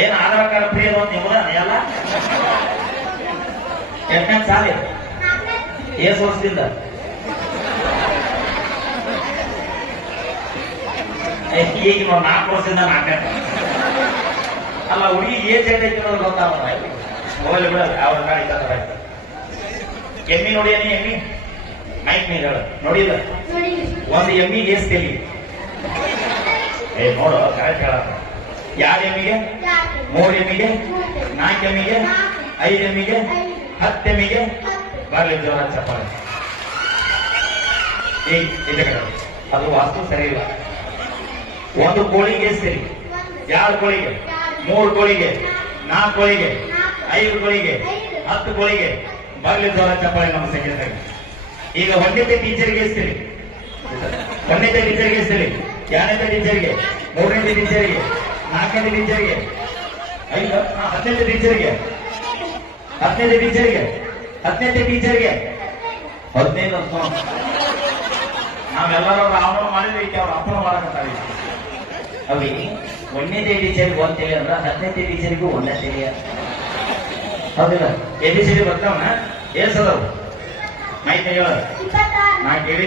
ಏನ್ Aadhaar card free ಅದು ಅಂತ ನಿಮ್ಮದ ಎಲ್ಲ ಎಂಟನೇ ಸಾಲಿ ಏಸ್ ವರ್ಷದಿಂದ? ಈಗ ಇವಾಗ ನಾಲ್ಕು ವರ್ಷದಿಂದ ನಾಲ್ಕನೇ ಅಲ್ಲ ಹುಡುಗಿ ಏಜ್ ಎಂಟ್ ಐತಿ ಅನ್ನೋದು ಗೊತ್ತಾಗಲ್ಲ. ಮೊಬೈಲ್ ಬಿಡ ಅವ್ರ ಗಾಡಿ ಆಯ್ತು. ಎಮ್ಮಿ ನೋಡಿ ನೀ ಎಮ್ಮಿ. ಮೈಕ್ ನೀ ಹೇಳ. ನೋಡಿಲ್ಲ? ಒಂದು ಎಮ್ಮಿ ಏಸ್ ತೆಲಿ. ಏ ನೋಡು ಕರೆಕ್ಟ್ ಹೇಳ ಯಾರು ಎಮ್ಮಿಗೆ ಮೂರು ಎಮ್ಮಿಗೆ ನಾಲ್ಕು ಎಮ್ಮಿಗೆ ಐದು ಎಮ್ಮಿಗೆ ಹತ್ತು ಎಮ್ಮಿಗೆ ಬರ್ಲಿ ಜೋರ ಚಪ್ಪಾಳೆ ಅದು ವಾಸ್ತು ಸರಿ ಇಲ್ಲ. ಒಂದು ಕೋಳಿಗೆ ಸರಿ ಯಾರು ಕೋಳಿಗೆ? ಮೂರು ಕೋಳಿಗೆ, ನಾಲ್ಕು ಕೋಳಿಗೆ, ಐದು ಕೋಳಿಗೆ, ಹತ್ತು ಕೋಳಿಗೆ. ಬರ್ಲಿ ಜೋರ ಚಪ್ಪಾಳೆ ನಮ್ಮ ಸೆಕ್ರೆಟರಿ ಈಗ ಒಂದನೇ ಟೀಚರ್ಗೆ ಸರಿ ಒಂದನೇ ಟೀಚರ್ಗೆ ಸರಿ ಎರಡನೇ ಟೀಚರ್ಗೆ ಮೂರನೇ ಟೀಚರ್ಗೆ. ನಾಲ್ಕನೇ ಟೀಚರ್ಗೆ. ಐದು? ಹಾ, ಹತ್ತನೇ ಟೀಚರ್ಗೆ. ಹತ್ತನೇ ಟೀಚರ್ಗೆ. ಹತ್ತನೇ ಟೀಚರ್ಗೆ. ಹದಿನೈದು ವರ್ಷ ನಾವೆಲ್ಲರೂ ರಾವಣ ಮಾಡಿದ್ರೆ ಈಗ ಅವ್ರ ಅಪ್ಪನ ಮಾಡಕತ್ತಾರೆ ಅವಿ ಒಂದನೇ ಟೀಚರ್ಗೆ ಒಂದ್ ತಲೆ ಅಂದ್ರ ಹತ್ತನೇ ಟೀಚರ್ಗೂ ಒಂದೇ ತಲೆ. ಹೌದಿಲ್ಲ? ಎ ಬಿ ಸಿ ಡಿ ಬರ್ತಾವನ? ಏಸದವು ಮಾಹಿತಿ ಹೇಳ ನಾ ಕೇಳಿ